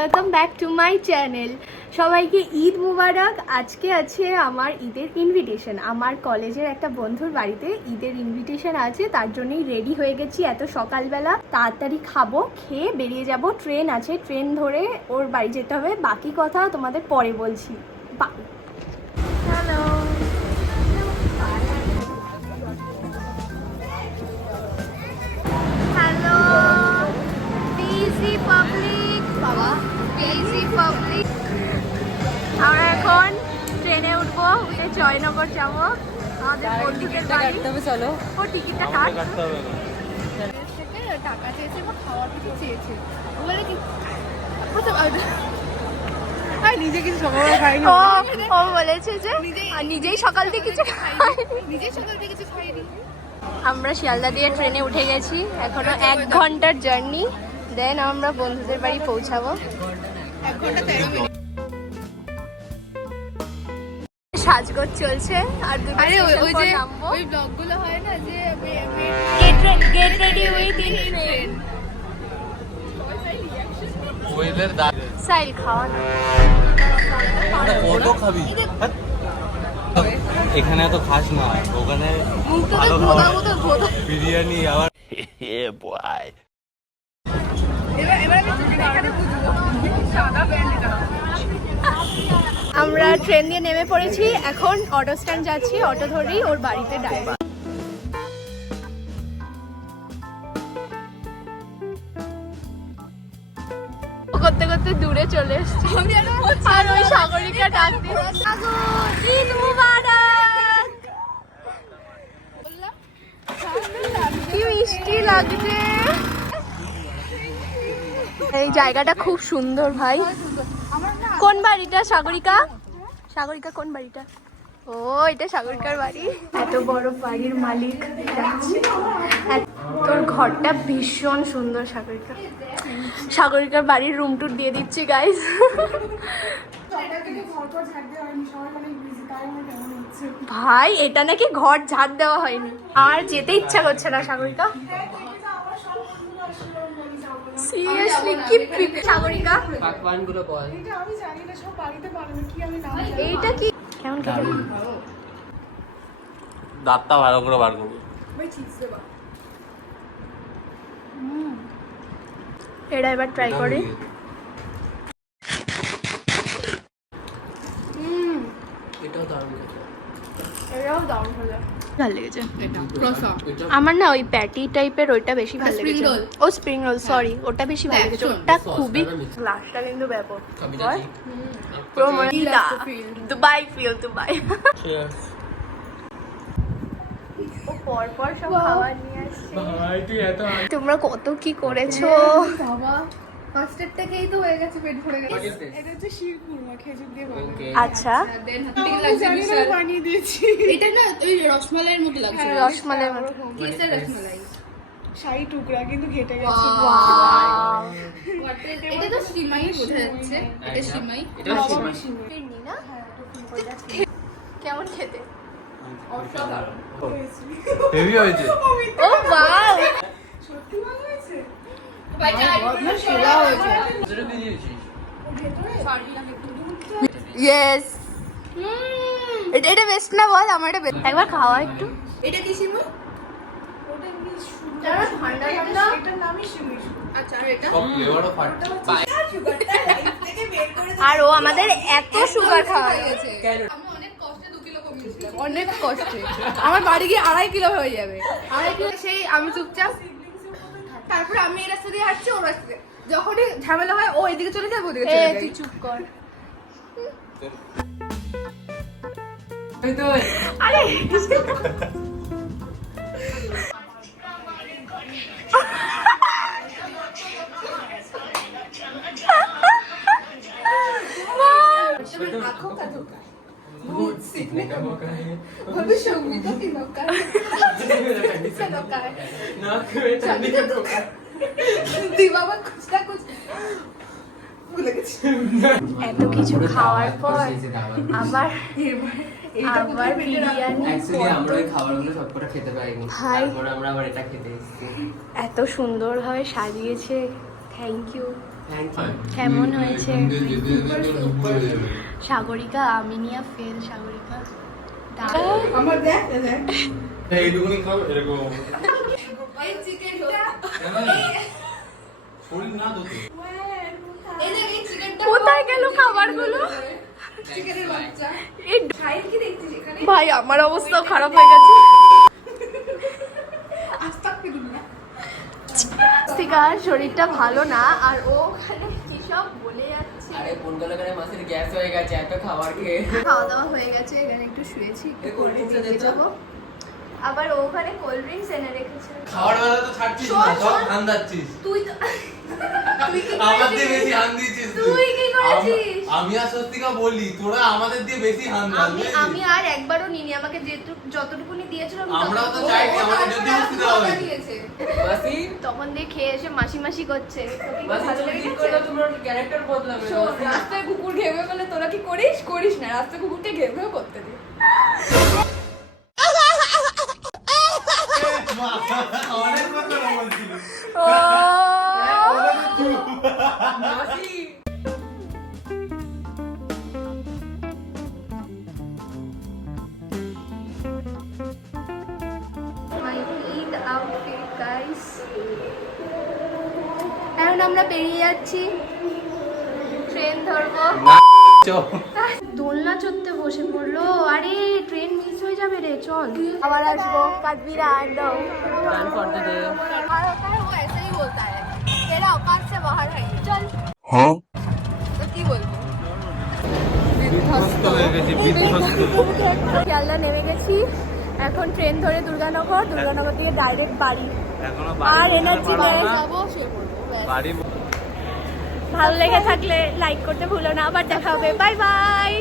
Welcome back to my channel. সবাইকে ঈদ মুবারক। আজকে আছে আমার ঈদের ইনভিটেশন। আমার কলেজের একটা বন্ধুর বাড়িতে ঈদের ইনভিটেশন আছে, তার জন্যই রেডি হয়ে গেছি এত সকালবেলা। তাড়াতাড়ি খাবো, খেয়ে বেরিয়ে যাব। ট্রেন আছে, ট্রেন ধরে ওর বাড়ি যেতে হবে। বাকি কথা তোমাদের পরে বলছি। হ্যালো, হ্যালো বিজি পাবলিক, বাবা বিজি পাবলিক। আমরা এখন ট্রেনে উঠবো, উঠে জয়নগর যাব আমাদের বন্ধুদের বাড়ি। চলো, ও টিকিটটা কাটতে হবে। টাকা চেয়েছে বা খাওয়ার কিছু চেয়েছে, ও বলে কি নিজে কিছু সকালবেলা খাইনি। ও বলেছে যে নিজেই সকাল থেকে কিছু নিজেই সকাল থেকে কিছু খাইনি। আমরা শিয়ালদা দিয়ে ট্রেনে উঠে গেছি, এখনো 1 ঘন্টার জার্নি, দেন আমরা বন্ধুদের বাড়ি পৌঁছাবো। 1 ঘন্টা 13 মিনিট। সাজগোজ চলছে আর আরে ওই যে নামবো। ওই ব্লগগুলো হয় না যে গেট রেডি উইথ ট্রেন। সাইল খাওয়া না, ফটো খাবি এখানে এত খাস না, ওখানে ভালো খাবার বিরিয়ানি আবার আমরা ট্রেন দিয়ে নেমে পড়েছি, এখন অটো স্ট্যান্ড যাচ্ছি, অটো ধরেই ওর বাড়িতে ডাইরেক্ট। করতে করতে দূরে চলে এসেছি আর ওই সাগরিকা ডাক দিচ্ছে ঈদ মুবারক। কি মিষ্টি লাগছে, এই জায়গাটা খুব সুন্দর ভাই। কোন বাড়িটা সাগরিকা? সাগরিকা কোন বাড়িটা? ও এটা সাগরিকার বাড়ি। এত বড় বাড়ির মালিক যাচ্ছে। তোর ঘরটা ভীষণ সুন্দর সাগরিকা। সাগরিকার বাড়ির রুম টুর দিয়ে দিচ্ছি গাইস। ভাই এটা নাকি ঘর ঝাড় দেওয়া হয়নি, আর যেতে ইচ্ছা করছে না সাগরিকা। সিরিয়াসলি কি সাগরিকা পাকওয়ানগুলো বল। এটা আমি জানি না, সব বাড়িতে বানানো, কি আমি নাম জানি। এইটা কি কেমন খেতে? দাঁতটা ভালো করে বার করবো। ভাই চিপস দেবা। এটা এবার ট্রাই করে। এটাও দারুণ খেতে। এটাও দারুণ হলো, ভালো লেগেছে। এটা রসা। আমার না ওই প্যাটি টাইপের ওইটা বেশি ভালো স্প্রিং লেগেছে। রোল। ও স্প্রিং রোল, সরি, ওটা বেশি ভালো লেগেছে। ওটা খুবই, গ্লাসটা কিন্তু ব্যাপক। পুরো মনে দুবাই ফিল, দুবাই। ও পর পর সব খাবার নিয়ে আসছে। তোমরা কত কি করেছো? বাবা ফার্স্টের থেকেই তো হয়ে গেছে, পেট ভরে গেছে। এটা হচ্ছে শিরকুরমা, খেজুর দিয়ে বানানো। আচ্ছা, দেন আমি জানি না, বানিয়ে দিয়েছি। এটা না ওই রসমালাইয়ের মতো লাগছে। রসমালাইয়ের মতো। কেসের রসমালাই। শাহী টুকরা কিন্তু ঘেটে গেছে। Wow! এটা তো সিমাই বোঝা যাচ্ছে। এটা সিমাই। সবই সিমে। ফিরনি না? কেমন খেতে? হেভি হয়েছে। ও বাও, সত্যি ভালো হয়েছে। ইয়েস। এটা বেস্ট না বল? আমার এটা একবার খাওয়া একটু। এটা কি সিমাই? ওটা এমনি সুগার। যারা ঠান্ডা ঠান্ডা। এটার নামই সিমে। আচ্ছা আর এটা? সব ফ্লেভারও ফাটছে। আর ও আমাদের এত সুগার খাওয়া গেছে। আমি অনেক কষ্টে 2 কিলো কমিয়েছিলাম। অনেক কষ্টে। আমার বাড়ি গিয়ে 2.5 কিলো হয়ে যাবে। 2.5 কিলো সেই আমি চুপচাপ। তারপর আমি এই রাস্তা দিয়ে হাঁটছি, ও রাস্তা দিয়ে। যখনই ঝামেলা হয় ও এদিকে চলে যায়, ওদিকে চলে যায়। তুই চুপ কর। আরে এত কিছু খাওয়ার পর আবার আবার বিরিয়ানি। অ্যাকচুয়ালি আমরা এই খাবারগুলো সবকটা খেতে পারিনি, ভাই। তারপর আমরা আবার এটা খেতে এসেছি। এত সুন্দরভাবে সাজিয়েছে, থ্যাংক ইউ। কেমন হয়েছে সাগরিকা? আমিনিয়া ফেল সাগরিকা। আমার দেখ এইটুকুনি খাও এরকম এই চিকেনটা শরীর না তো এই যে এই চিকেনটা কোথায় গেল খাবারগুলো? চিকেনের বাচ্চা খাইল কি দেখছিস এখানে? ভাই আমার অবস্থা খারাপ হয়ে গেছে। আস্তাক দিবি না স্পিকার শরীরটা ভালো না, আর ও ওখানে কি সব বলে যাচ্ছে। আরে পনগলা করে মাছের গ্যাস হয়ে গেছে এত খাবার খেয়ে। খাওয়া দাওয়া হয়ে গেছে, এখানে একটু শুয়েছি, একটু এই cold drinks টা দে তো। যাবো। আবার ও ওখানে কোল্ড ড্রিঙ্কস এনে রেখেছে। খাওয়ার বেলা তো ছাড়ছিস শোন, না, সব শোন। ধান যাচ্ছিস। তুই তো তুই কি আমার দিয়ে করেছিস? বেশি হান দিয়েছিস তুই কি করেছিস? আমি আর স্বস্তিকা বলি, তোরা আমাদের দিয়ে বেশি হান আমি আর একবারও নিনি, আমাকে যতটুকুনি দিয়েছিল আমি আমরাও তো ততটুকু- চাইনি, আমাদের যদি মুক্তি দেওয়া মজা হয়েছে। দিয়েছে মাসি তখন দিয়ে খেয়ে এসে মাসি মাসি করছে। তোকে কি মাসি ভালো তুমি লেগে ঠিক গেছে? করো তোমার ক্যারেক্টার বদলাবে শোন, রাস্তায় কুকুর ঘেউ করলে তোরা কি করিস? করিস না, রাস্তায় কুকুরকে ঘেউ ঘেউ করতে দে। অনেক কথা বলছিল। মাসি My Eid outfit, guys. এখন আমরা বেরিয়ে যাচ্ছি, ট্রেন ধরবো। দোলনা চড়তে বসে পড়লো। আরে ট্রেন মিস হয়ে যাবে রে, চল আবার আসবো। কাদবিরা আড্ডাও গান করতে দে और होता है वो ऐसे ही बोलता है, तेरा औकात से बाहर है, चल। তো কি বলবো? বিধ্বস্ত হয়ে গেছি, বিধ্বস্ত। শিয়ালদা নেমে গেছি, এখন ট্রেন ধরে দুর্গানগর, দুর্গানগর থেকে ডাইরেক্ট বাড়ি। এখনো আর বাড়ি এনার্জি পৌঁছাতে নেই। পারবো না। যাবো, শুয়ে পড়বো, ব্যাস। বাড়ি ভালো লেগে থাকলে লাইক করতে ভুলো না। আবার দেখা হবে, বাই বাই।